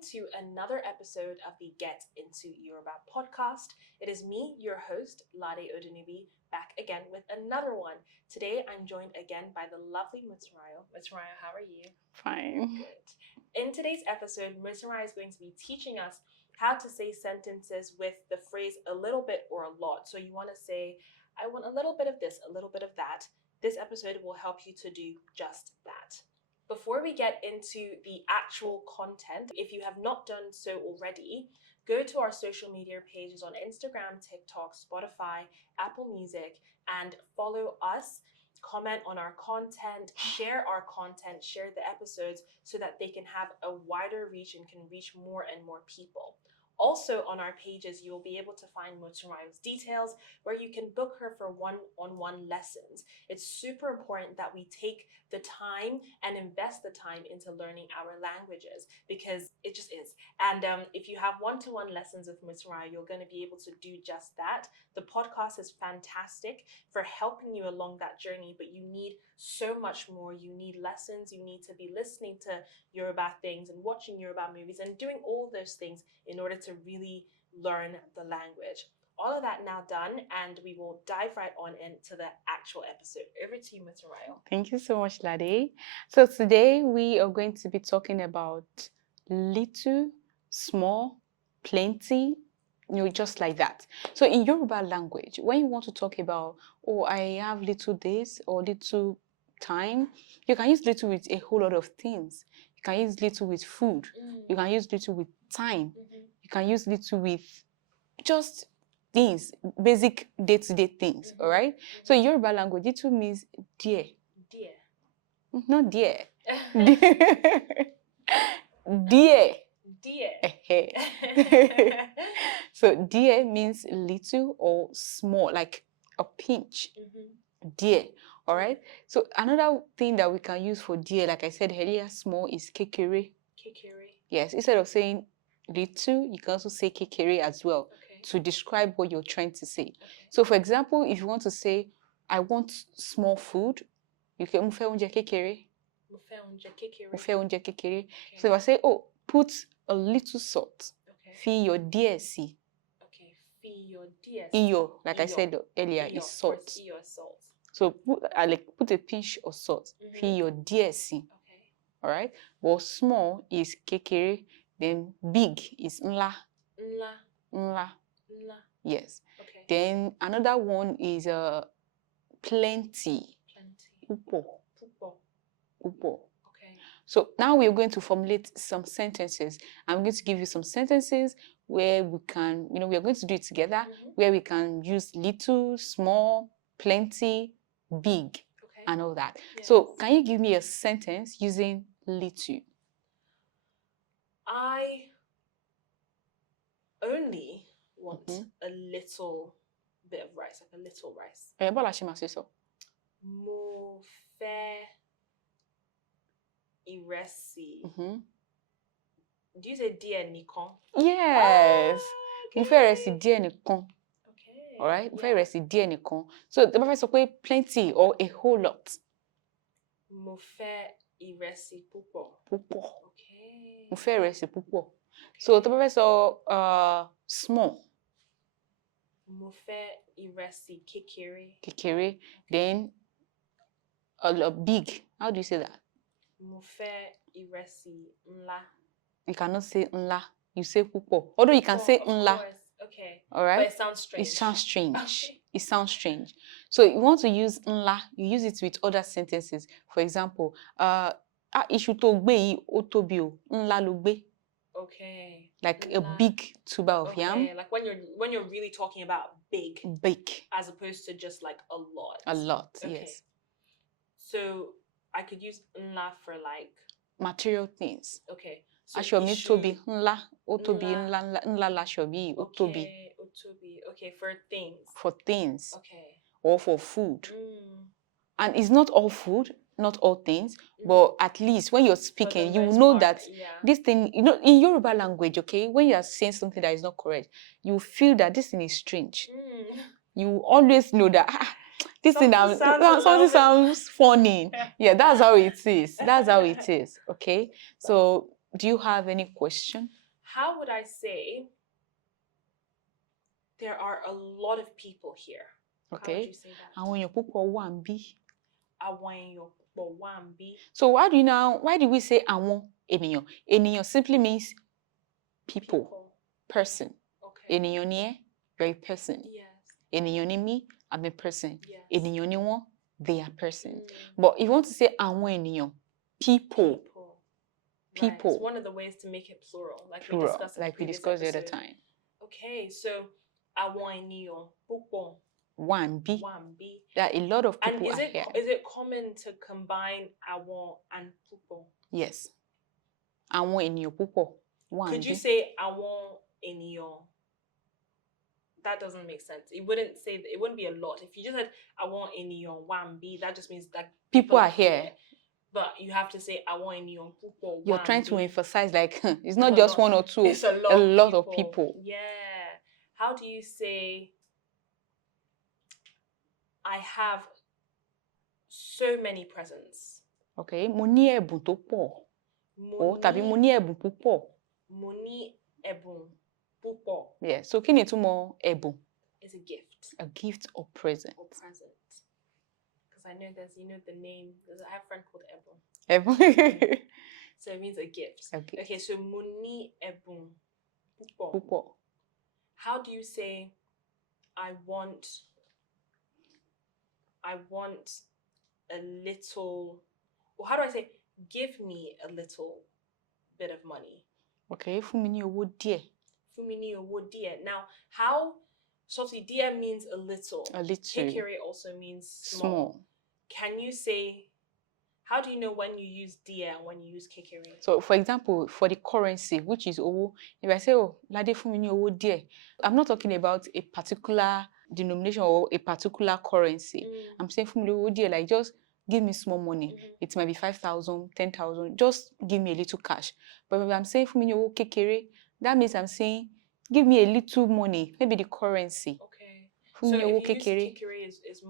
to another episode of the Get Into Yoruba podcast. It is me, your host, Lade Odunubi, back again with another one. Today, I'm joined again by the lovely Motunrayo. Motunrayo, how are you? Fine. Good. In today's episode, Motunrayo is going to be teaching us how to say sentences with the phrase a little bit or a lot. So you want to say, I want a little bit of this, a little bit of that. This episode will help you to do just that. Before we get into the actual content, if you have not done so already, go to our social media pages on Instagram, TikTok, Spotify, Apple Music, and follow us. Comment on our content, share our content, share the episodes so that they can have a wider reach and can reach more and more people. Also on our pages, you will be able to find Motunrayo's details where you can book her for one-on-one lessons. It's super important that we take the time and invest the time into learning our languages because it just is. And if you have one-to-one lessons with Motunrayo, you're going to be able to do just that. The podcast is fantastic for helping you along that journey, but you need so much more. You need lessons. You need to be listening to Yoruba things and watching Yoruba movies and doing all those things in order to really learn the language. All of that now done, and we will dive right on into the actual episode. Over to you, Motunrayo. Thank you so much, Lade. So today we are going to be talking about little, small, plenty, just like that. So in Yoruba language, when you want to talk about, oh, I have little days or little time, you can use little with a whole lot of things. You can use little with food. You can use little with time. You can use little with just things, basic day-to-day things, all right? So in Yoruba language, little means dear. Dear. Not dear. Dear. Dear. So dear means little or small, like a pinch. Dear. All right. So another thing that we can use for dear, like I said earlier, small is kekere. Kekere. Yes. Instead of saying little, you can also say kekere as well. Okay. To describe what you're trying to say. Okay. So for example, if you want to say, I want small food, you can mo fẹ́ oúnjẹ kékeré. Mo fẹ́ oúnjẹ kékeré. Mo fẹ́ oúnjẹ kékeré. Okay. So if I say, oh, put a little salt. Okay. Fi iyọ̀ díẹ̀ sí. Okay. Fi iyọ̀ díẹ̀ sí. Iyọ̀, like I Iyọ̀. said earlier, Iyọ̀, is of course, salt. iyọ̀, salt. So put a pinch of salt. Fi iyọ̀ díẹ̀ sí. Okay. All right. But small is kékeré. Then big is ńlá. Ńlá. Ńlá. Ńlá. Yes. Okay. Then another one is plenty. Plenty. Púpọ̀. Púpọ̀. Púpọ̀. Okay. So now we're going to formulate some sentences. I'm going to give you some sentences where we can, we are going to do it together, where we can use little, small, plenty, big, Okay. and all that. Yes. So can you give me a sentence using little? I only want a little bit of rice, like a little rice. Bọ́lá ṣe máa ṣe sọ. Mo fẹ́ ìrẹsì. Do you say díẹ̀ nìkan? Yes. Mo fẹ́ ìrẹsì díẹ̀ nìkan. Okay. All right. Mo fẹ́ ìrẹsì díẹ̀ nìkan. So the bá fẹ́ sọ pé plenty or a whole lot. Mo fẹ́ ìrẹsì púpọ̀. Púpọ̀. Okay. Mo fẹ́ ìrẹsì púpọ̀. So the bá fẹ́ sọ small. Mo fẹ́ ìrẹsì kékeré. Kékeré. Then a big. How do you say that? Mo fẹ́ ìrẹsì ńlá. You cannot say ńlá. You say púpọ̀. Although you can say Of ńlá. course. Okay. All right. But it sounds strange. It sounds strange. Okay. It sounds strange. So you want to use ńlá, you use it with other sentences. For example, iṣu tó gbé yìí ó tóbi o, ńlá ló gbé. Okay. Like Ńlá. a big tuber of yam. Like when you're really talking about big. Big. As opposed to just like a lot. A lot, Okay. yes. So I could use ńlá for like material things. Okay. So Aṣọ mi iṣu, tóbi, ńlá, ó tóbi, ńlá. ńlá láṣọ mi, ó tóbi. Okay, ó tóbi. Okay, for things. For things. Okay. Or for food. And it's not all food, not all things, but at least when you're speaking, you will know that this thing, in Yoruba language, okay, when you are saying something that is not correct, you feel that this thing is strange. You always know that this thing something sounds funny. Yeah, that's how it is. That's how it is. Okay. So do you have any question? How would I say there are a lot of people here? How would Okay. you say that? Àwọn èèyàn púpọ̀ wà níbí. Àwọn èèyàn púpọ̀ wà níbí. So why do we say àwọn ènìyàn? Ènìyàn simply means people. Person. Okay. Ènìyàn ni ẹ́, you're a person. Yes. Ènìyàn ni mí, I'm a person. Yes. Ènìyàn ni wọ́n, they are persons. But if you want to say àwọn ènìyàn, people. Right. It's one of the ways to make it plural, like we discussed in the previous the other time. Okay, so àwọn ènìyàn púpọ̀ wà níbí. wà níbí. There are a lot of people and here. Is it common to combine àwọn and púpọ̀? Yes. Àwọn ènìyàn púpọ̀ wà níbí. Could you say àwọn ènìyàn? That doesn't make sense. It wouldn't be a lot. If you just said àwọn ènìyàn wà níbí, that just means that people are here. But you have to say àwọn ènìyàn púpọ̀ wà níbí. You're trying to emphasize like it's not just one or two. It's a lot of people. Yeah. How do you say I have so many presents? Okay, mo ní ẹ̀bùn tó pọ̀. Tàbí mo ní ẹ̀bùn púpọ̀. Mo ní ẹ̀bùn púpọ̀. Yeah, so kí ni ìtumọ̀ ẹ̀bùn? It's a gift. A gift or present. Or present. Because I know there's, the name. I have a friend called Ebon. Ẹ̀bùn. So it means a gift. Okay, so mo ní ẹ̀bùn púpọ̀. Púpọ̀. How do you say I want a little, or how do I say give me a little bit of money? Okay, fún mi ní owó díẹ̀. Fún mi ní owó díẹ̀. Now, how, so díẹ̀ means a little. A little. Kékeré also means small. Can you say, how do you know when you use díẹ̀ and when you use kékeré? So, for example, for the currency, which is owó, if I say, oh, Lade fún mi ní owó díẹ̀, I'm not talking about a particular denomination or a particular currency. I'm saying fún mi ní owó díẹ̀, like just give me small money. It might be 5,000, 10,000. Just give me a little cash. But if I'm saying fún mi ní owó kékeré, that means I'm saying give me a little money, maybe the currency. Okay. Fún mi ní owó kékeré. So if you use kékeré is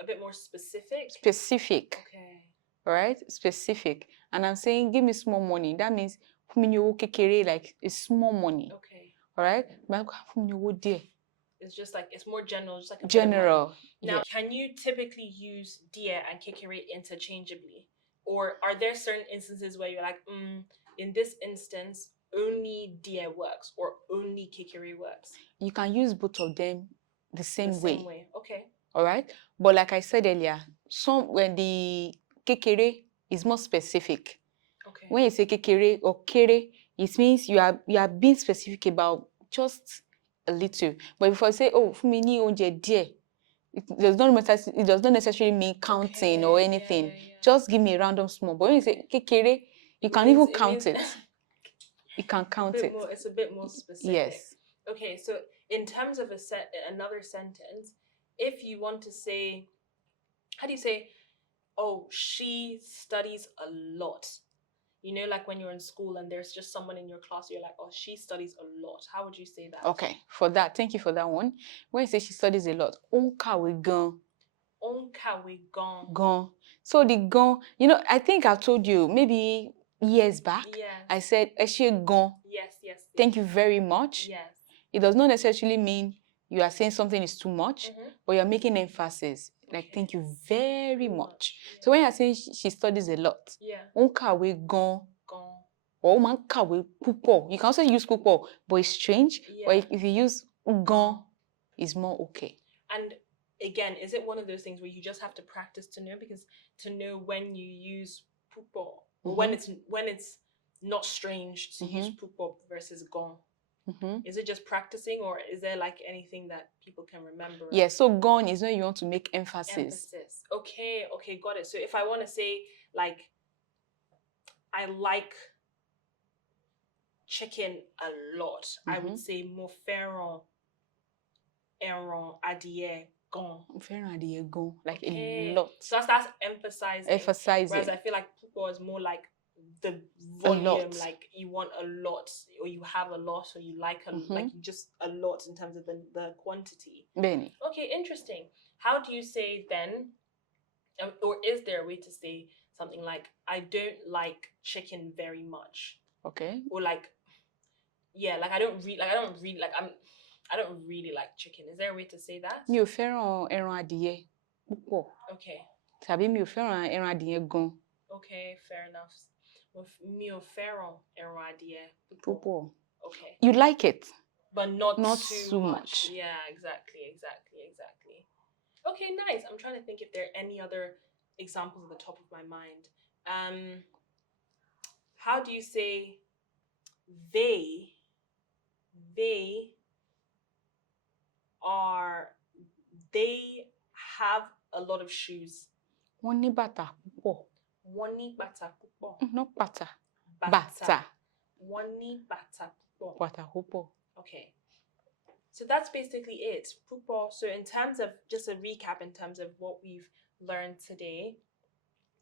a bit more specific? Specific. Okay. All right? Specific. And I'm saying give me small money. That means fún mi ní owó kékeré, like it's small money. Okay. All right? Fún mi ní owó díẹ̀. It's just like, it's more general, just like a general. Now, can you typically use díẹ̀ and kékeré interchangeably? Or are there certain instances where you're like, in this instance, only díẹ̀ works or only kékeré works? You can use both of them the same way. Okay. All right? But like I said earlier, when the kékeré is more specific. Okay. When you say kékeré or kéré, it means you are being specific about just a little. But if I say, oh, fún mi ní oúnjẹ díẹ̀, it does not necessarily mean counting or anything. Yeah. Just give me a random small. But when you say kékeré, you can even count it. You can count it. It's a bit more specific. Yes. Okay, so in terms of another sentence, if you want to say, how do you say, oh, she studies a lot? You know, like when you're in school and there's just someone in your class, you're like, oh, she studies a lot. How would you say that? Okay, for that, thank you for that one. When you say she studies a lot, ó ń kàwé gan. Ó ń kàwé gan. Gan. So the gan, I think I told you maybe years back. Yes. I said, ẹ ṣé gan. Yes. Thank you very much. Yes. It does not necessarily mean you are saying something is too much, but you're making emphasis. Like, thank you very much. Yeah. So when you're saying she studies a lot, ó ń kàwé gan. Or ó máa ń kàwé púpọ̀. You can also use púpọ̀, but it's strange. Or if you use gan, it's more okay. And again, is it one of those things where you just have to practice to know? Because to know when you use púpọ̀, or when it's not strange to use púpọ̀ versus gan. Is it just practicing, or is there like anything that people can remember? Yeah, so gan is when you want to make emphasis. Okay, got it. So if I want to say like, I like chicken a lot, I would say mo fẹ́ràn ẹran adìẹ gan. Mo fẹ́ràn adìẹ gan, like a lot. So that's emphasizing. Whereas I feel like púpọ̀ is more like the volume, like you want a lot, or you have a lot, or you like like just a lot in terms of the quantity. Bene. Okay, interesting. How do you say then, or is there a way to say something like, I don't like chicken very much? Okay. Or like, yeah, like I don't really like chicken. Is there a way to say that? Mi ò fẹ́ràn ẹran adìyẹ púpọ̀. Okay. Tàbí mi ò fẹ́ràn ẹran adìyẹ gan Okay, fair enough. Mi ò fẹ́ràn ẹran adìyẹ púpọ̀. Okay. You like it, but not too too much. Yeah, exactly. Okay, nice. I'm trying to think if there are any other examples at the top of my mind. How do you say they have a lot of shoes? Wọ́n ní bàtà púpọ̀. Wọ́n ní bàtà púpọ̀. Not bàtà. Bàtà. Wọ́n ní bàtà púpọ̀. Bàtà púpọ̀. Okay. So that's basically it. Púpọ̀. So in terms of, just a recap in terms of what we've learned today,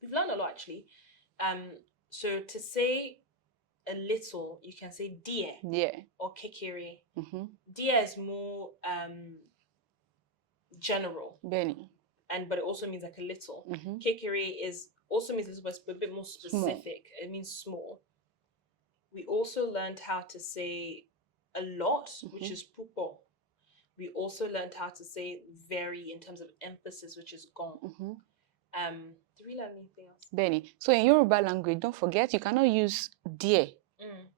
we've learned a lot actually. So to say a little, you can say die. Yeah. Or kékeré. Mm-hmm. Die is more general. Benny. But it also means like a little. Mm-hmm. Kékeré also means a little bit, but a bit more specific. Small. It means small. We also learned how to say a lot, which is púpọ̀. We also learned how to say very in terms of emphasis, which is gan. Mm-hmm. Did we learn anything else? Benny. So in Yoruba language, don't forget, you cannot use dear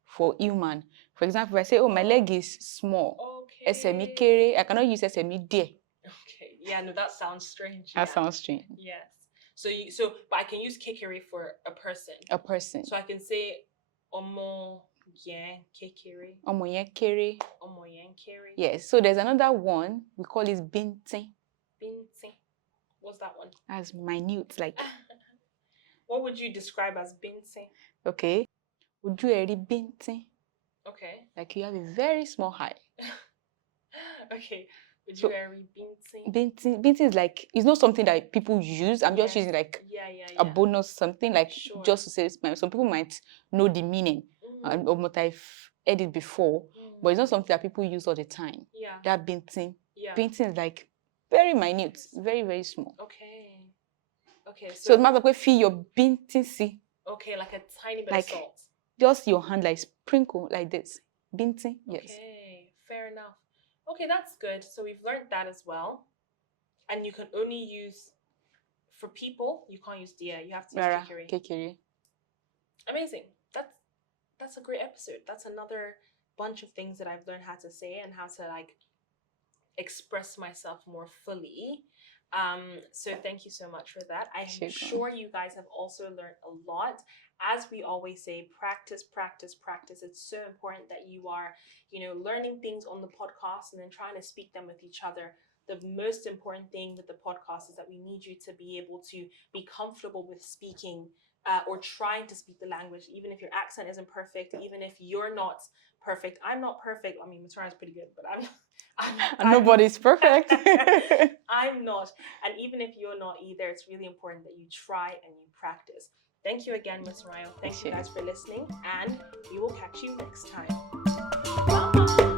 for human. For example, if I say, oh, my leg is small. Okay. Ẹsẹ̀ mi kéré, I cannot use ẹsẹ̀ mi díẹ̀. Okay. Yeah, no, that sounds strange. That sounds strange. Yes. But I can use kékeré for a person. A person. So I can say ọmọ yẹn kékeré. Ọmọ yẹn kéré. Ọmọ yẹn kéré. Yes. So there's another one. We call it bíntín. Bíntín. What's that one? As minute, like. What would you describe as bíntín? Okay. Ojú ẹ rí bíntín. Okay. Like you have a very small eye. Okay. Ojú ẹ rí bíntín. Bíntín is like, it's not something that people use. I'm just using like a bonus something, like just to say, some people might know the meaning of what I've heard it before, but it's not something that people use all the time. Yeah. That bíntín. Yeah. Bíntín is like very minute, very, very small. Okay. Okay. So it matters if you your bíntín sí. Okay, like a tiny bit of salt. Just your hand, like sprinkle like this. Bíntín, yes. Okay, fair enough. Okay, that's good. So we've learned that as well. And you can only use, for people, you can't use dia. You have to use kékeré. Amazing. That's a great episode. That's another bunch of things that I've learned how to say and how to like express myself more fully. So thank you so much for that. I'm sure you guys have also learned a lot. As we always say, practice, practice, practice. It's so important that you are, learning things on the podcast and then trying to speak them with each other. The most important thing with the podcast is that we need you to be able to be comfortable with speaking or trying to speak the language, even if your accent isn't perfect, even if you're not perfect. I'm not perfect. I mean, Motunrayo is pretty good, but nobody's perfect. I'm not. And even if you're not either, it's really important that you try and you practice. Thank you again, Motunrayo. Thank you guys for listening, and we will catch you next time. Bye.